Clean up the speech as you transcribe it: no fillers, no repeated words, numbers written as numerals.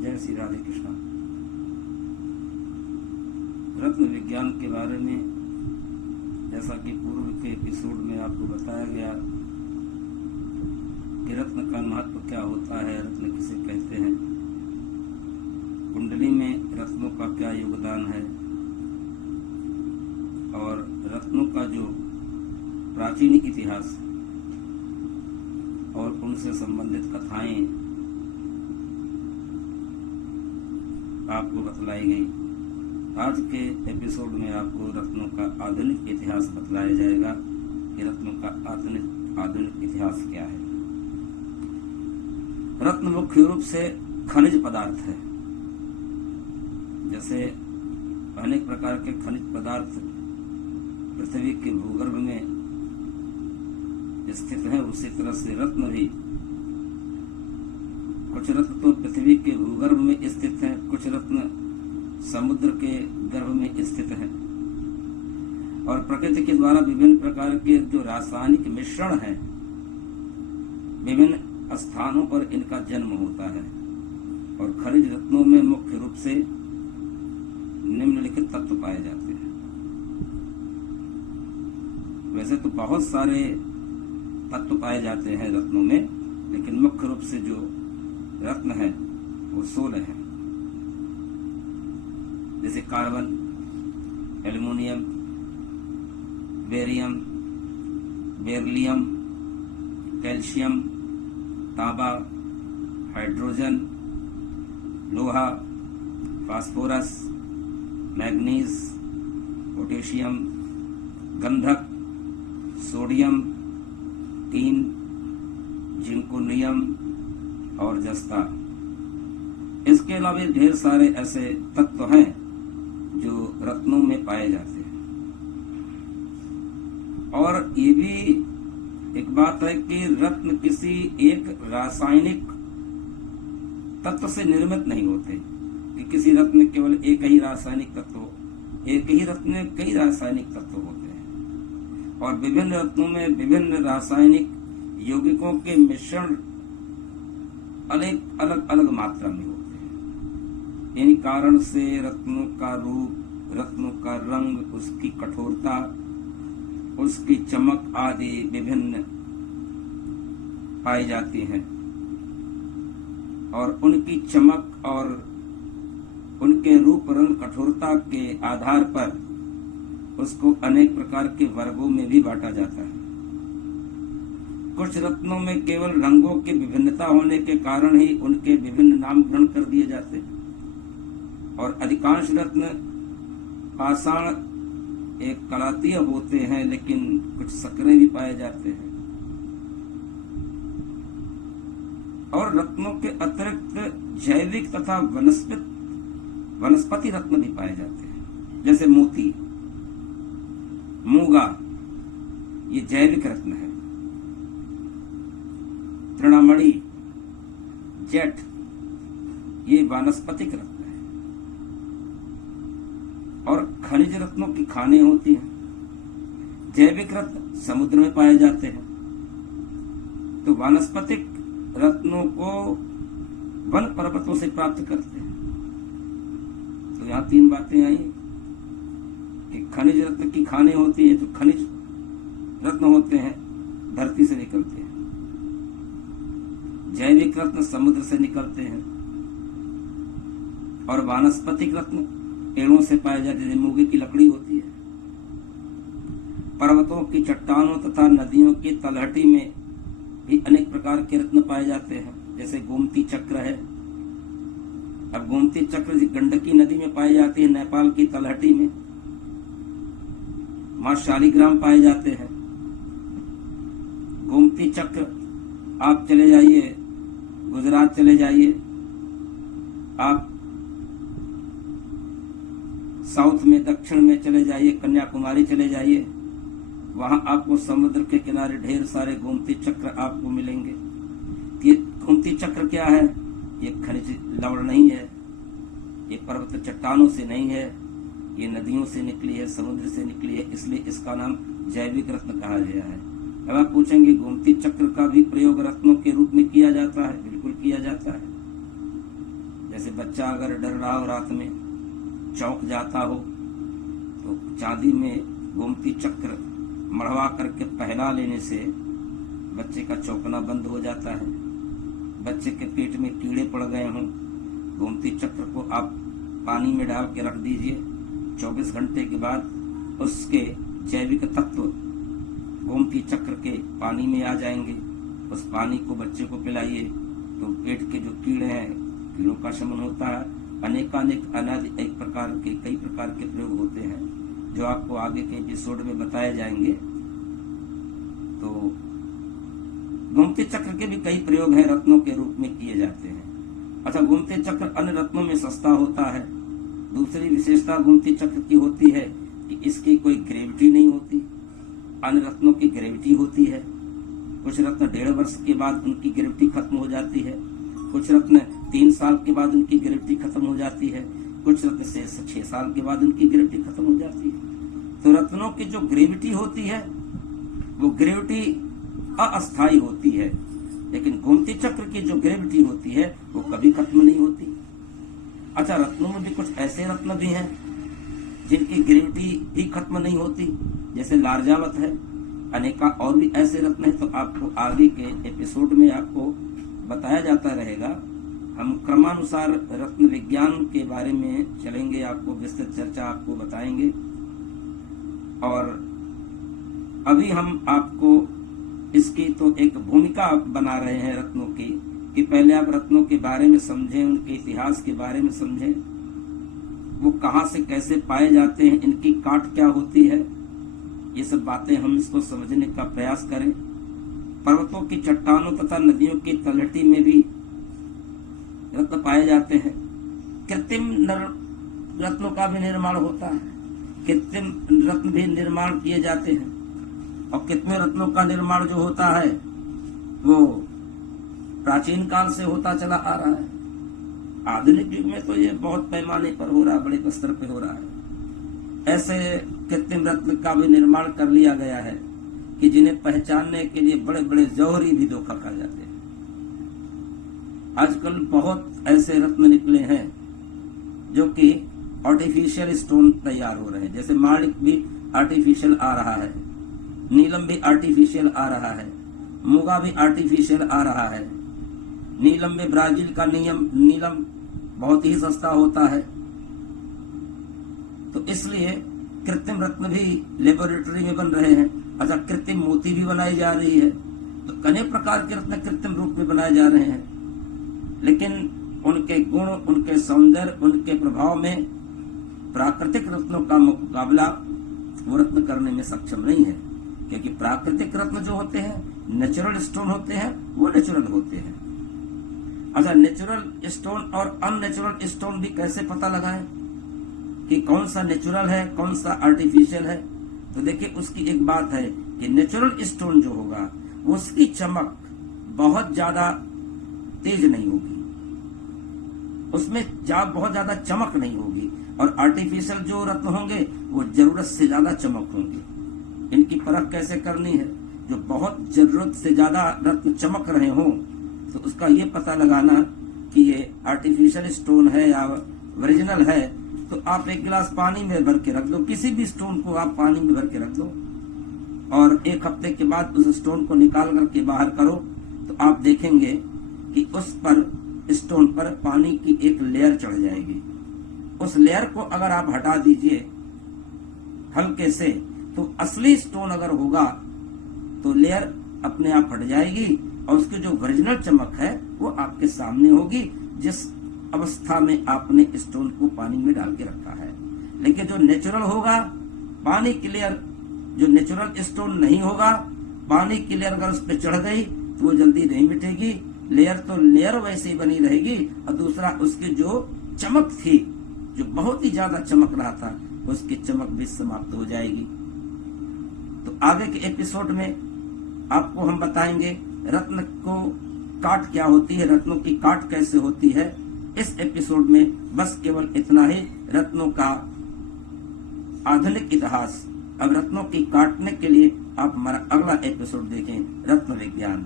जय श्री राधे कृष्णा। रत्न विज्ञान के बारे में जैसा कि पूर्व के एपिसोड में आपको बताया गया कि रत्न का महत्व क्या होता है, रत्न किसे कहते हैं, कुंडली में रत्नों का क्या योगदान है और रत्नों का जो प्राचीन इतिहास और उनसे संबंधित कथाएं आपको बतलाई गई। आज के एपिसोड में आपको रत्नों का आधुनिक इतिहास बतलाया जाएगा कि रत्नों का आधुनिक इतिहास क्या है। रत्न मुख्य रूप से खनिज पदार्थ है। जैसे अनेक प्रकार के खनिज पदार्थ पृथ्वी के भूगर्भ में स्थित है, उसी तरह से रत्न भी, कुछ रत्न तो पृथ्वी के भूगर्भ में स्थित है, कुछ रत्न समुद्र के गर्भ में स्थित है और प्रकृति के द्वारा विभिन्न प्रकार के जो रासायनिक मिश्रण है, विभिन्न स्थानों पर इनका जन्म होता है। और खनिज रत्नों में मुख्य रूप से निम्नलिखित तत्व पाए जाते हैं। वैसे तो बहुत सारे तत्व पाए जाते हैं रत्नों में, लेकिन मुख्य रूप से जो रत्न है वो 16 है। जैसे carbon, aluminium, barium, beryllium, calcium, तांबा, हाइड्रोजन, लोहा, फास्फोरस, मैग्नीज, पोटेशियम, गंधक, सोडियम, टीन, जिंकोनियम और जस्ता। इसके अलावा ढेर सारे ऐसे तत्व हैं जो रत्नों में पाए जाते हैं। और ये भी एक बात है कि रत्न किसी एक रासायनिक तत्व से निर्मित नहीं होते कि किसी रत्न में केवल एक ही रासायनिक तत्व हो। एक ही रत्न में कई रासायनिक तत्व होते हैं और विभिन्न रत्नों में विभिन्न रासायनिक यौगिकों के मिश्रण अलग अलग मात्रा में होते हैं। इन कारण से रत्नों का रूप, रत्नों का रंग, उसकी कठोरता, उसकी चमक आदि विभिन्न पाई जाती हैं और उनकी चमक और उनके रूप, रंग, कठोरता के आधार पर उसको अनेक प्रकार के वर्गों में भी बांटा जाता है। कुछ रत्नों में केवल रंगों की विभिन्नता होने के कारण ही उनके विभिन्न नाम ग्रहण कर दिए जाते हैं और अधिकांश रत्न पाषाण एक कलातीय होते हैं, लेकिन कुछ सकरे भी पाए जाते हैं। और रत्नों के अतिरिक्त जैविक तथा वनस्पति रत्न भी पाए जाते हैं। जैसे मोती, मूंगा, ये जैविक रत्न है। तृणामणि, जेट, ये वानस्पतिक रत्न है। और खनिज रत्नों की खानें होती हैं। जैविक रत्न समुद्र में पाए जाते हैं, तो वानस्पतिक रत्नों को वन पर्वतों से प्राप्त करते हैं। तो यहाँ 3 बातें आई कि खनिज रत्न की खानें होती है, तो खनिज रत्न होते हैं धरती से निकलते हैं। जैविक रत्न समुद्र से निकलते हैं और वानस्पतिक रत्न पेड़ों से पाए जाते हैं। मूंगे की लकड़ी होती है। पर्वतों की चट्टानों तथा नदियों की तलहटी में भी अनेक प्रकार के रत्न पाए जाते हैं। जैसे गोमती चक्र है। अब गोमती चक्र गंडकी नदी में पाई जाती है, नेपाल की तलहटी में। मां शालिग्राम पाए जाते हैं। गोमती चक्र आप चले जाइए, गुजरात चले जाइए, आप साउथ में, दक्षिण में चले जाइए, कन्याकुमारी चले जाइए, वहां आपको समुद्र के किनारे ढेर सारे गोमती चक्र आपको मिलेंगे। ये गोमती चक्र क्या है? ये खनिज लवण नहीं है, ये पर्वत चट्टानों से नहीं है, ये नदियों से निकली है, समुद्र से निकली है, इसलिए इसका नाम जैविक रत्न कहा गया है। अब आप पूछेंगे गोमती चक्र का भी प्रयोग रत्नों के रूप में किया जाता है? बिल्कुल किया जाता है। जैसे बच्चा अगर डर रहा हो, रात में चौंक जाता हो, तो चांदी में गोमती चक्र मढ़वा करके पहना लेने से बच्चे का चौंकना बंद हो जाता है। बच्चे के पेट में कीड़े पड़ गए हों, गोमती चक्र को आप पानी में डाल के रख दीजिए। 24 घंटे के बाद उसके जैविक तत्व गोमती चक्र के पानी में आ जाएंगे। उस पानी को बच्चे को पिलाइए तो पेट के जो कीड़े हैं, कीड़ों का शमन होता है। अनेकानेक अनादि कई प्रकार के प्रयोग होते हैं जो आपको आगे के एपिसोड में बताए जाएंगे। तो गोमती चक्र के भी कई प्रयोग हैं, रत्नों के रूप में किए जाते हैं। अच्छा, गोमती चक्र अन्य रत्नों में सस्ता होता है। दूसरी विशेषता गोमती चक्र की होती है कि इसकी कोई ग्रेविटी नहीं होती। अन्य रत्नों की ग्रेविटी होती है। कुछ रत्न 1.5 वर्ष के बाद उनकी ग्रेविटी खत्म हो जाती है, कुछ रत्न 3 साल के बाद उनकी ग्रेविटी खत्म हो जाती है, कुछ रत्न से 6 साल के बाद उनकी ग्रेविटी खत्म हो जाती है। तो रत्नों की जो ग्रेविटी होती है वो ग्रेविटी अस्थायी होती है, लेकिन गोमती चक्र की जो ग्रेविटी होती है वो कभी खत्म नहीं होती। अच्छा, रत्नों में भी कुछ ऐसे रत्न भी हैं जिनकी ग्रेविटी भी खत्म नहीं होती, जैसे लार्जावत है। अनेका और भी ऐसे रत्न है, तो आपको आगे के एपिसोड में आपको बताया जाता रहेगा। हम क्रमानुसार रत्न विज्ञान के बारे में चलेंगे, आपको विस्तृत चर्चा आपको बताएंगे। और अभी हम आपको इसकी तो एक भूमिका बना रहे हैं रत्नों की, कि पहले आप रत्नों के बारे में समझें, उनके इतिहास के बारे में समझें, वो कहाँ से कैसे पाए जाते हैं, इनकी काट क्या होती है, ये सब बातें हम इसको समझने का प्रयास करें। पर्वतों की चट्टानों तथा नदियों की तलहटी में भी रत्न पाए जाते हैं। कृत्रिम रत्नों का भी निर्माण होता है, कृत्रिम रत्न भी निर्माण किए जाते हैं। और कृत्रिम रत्नों का निर्माण जो होता है वो प्राचीन काल से होता चला आ रहा है। आधुनिक युग में तो ये बहुत पैमाने पर हो रहा है, बड़े स्तर पे हो रहा है। ऐसे कृत्रिम रत्न का भी निर्माण कर लिया गया है कि जिन्हें पहचानने के लिए बड़े बड़े जौहरी भी धोखा खा जाते हैं। आजकल बहुत ऐसे रत्न निकले हैं जो कि आर्टिफिशियल स्टोन तैयार हो रहे हैं। जैसे माणिक भी आर्टिफिशियल आ रहा है, नीलम भी आर्टिफिशियल आ रहा है, मुगा भी आर्टिफिशियल आ रहा है। नीलम में ब्राजील का नीलम बहुत ही सस्ता होता है। तो इसलिए कृत्रिम रत्न भी लेबोरेटरी में बन रहे हैं। अच्छा, कृत्रिम मोती भी बनाई जा रही है। तो अनेक प्रकार के रत्न कृत्रिम रूप में बनाए जा रहे हैं, लेकिन उनके गुण, उनके सौंदर्य, उनके प्रभाव में प्राकृतिक रत्नों का मुकाबला वो रत्न करने में सक्षम नहीं है। क्योंकि प्राकृतिक रत्न जो होते हैं, नेचुरल स्टोन होते हैं, वो नेचुरल होते हैं। अच्छा, नेचुरल स्टोन और अननेचुरल स्टोन भी कैसे पता लगाएं कि कौन सा नेचुरल है, कौन सा आर्टिफिशियल है? तो देखिए, उसकी एक बात है कि नेचुरल स्टोन जो होगा उसकी चमक बहुत ज्यादा तेज नहीं होगी, उसमें बहुत ज्यादा चमक नहीं होगी। और आर्टिफिशियल जो रत्न होंगे वो जरूरत से ज्यादा चमक होंगे। इनकी परख कैसे करनी है? जो बहुत जरूरत से ज्यादा रत्न चमक रहे हों तो उसका ये पता लगाना कि ये आर्टिफिशियल स्टोन है या ओरिजिनल है। तो आप एक गिलास पानी में भर के रख दो, किसी भी स्टोन को आप पानी में भर के रख दो, और 1 हफ्ते के बाद उस स्टोन को निकाल करके बाहर करो, तो आप देखेंगे कि उस पर स्टोन पर पानी की एक लेयर चढ़ जाएगी। उस लेयर को अगर आप हटा दीजिए हल्के से, तो असली स्टोन अगर होगा तो लेयर अपने आप हट जाएगी और उसकी जो ओरिजिनल चमक है वो आपके सामने होगी, जिस अवस्था में आपने स्टोन को पानी में डाल के रखा है। लेकिन जो नेचुरल होगा, पानी की लेयर, जो नेचुरल स्टोन नहीं होगा, पानी की लेयर अगर उस पर चढ़ गई तो वो जल्दी नहीं मिटेगी। लेयर तो लेयर वैसे ही बनी रहेगी, और दूसरा उसकी जो चमक थी, जो बहुत ही ज्यादा चमक रहा था, उसकी चमक भी समाप्त हो जाएगी। तो आगे के एपिसोड में आपको हम बताएंगे रत्न को काट क्या होती है, रत्नों की काट कैसे होती है। इस एपिसोड में बस केवल इतना ही, रत्नों का आधुनिक इतिहास। अब रत्नों की काटने के लिए आप हमारा अगला एपिसोड देखें, रत्न विज्ञान।